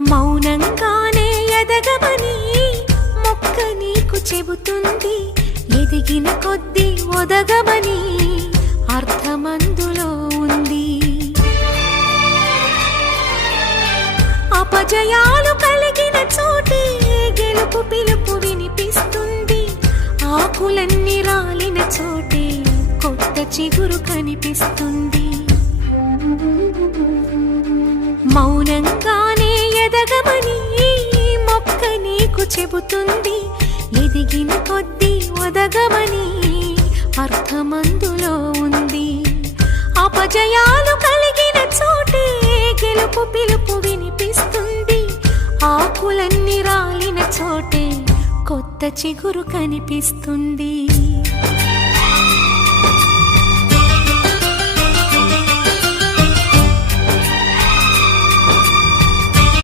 మౌనంగానే ఎదగమని మొక్క నీకు చెబుతుంది. ఎదిగిన కొద్దీ ఒదగమని అర్థమందులో ఉంది. అపజయాలు కలిగిన చోటే గెలుపు పిలుపు వినిపిస్తుంది. ఆకులన్నీ రాలిన చోటే కొత్త చిగురు కనిపిస్తుంది. మౌనంగానే ఎదగమని మొక్క నీకు చెబుతుంది. ఎదిగిన కొద్దీ ఒదగమని అర్థమందులో ఉంది. అపజయాలు కలిగిన చోటే గెలుపు పిలుపు వినిపిస్తుంది. ఆకులన్నీ రాలిన చోటే కొత్త చిగురు కనిపిస్తుంది.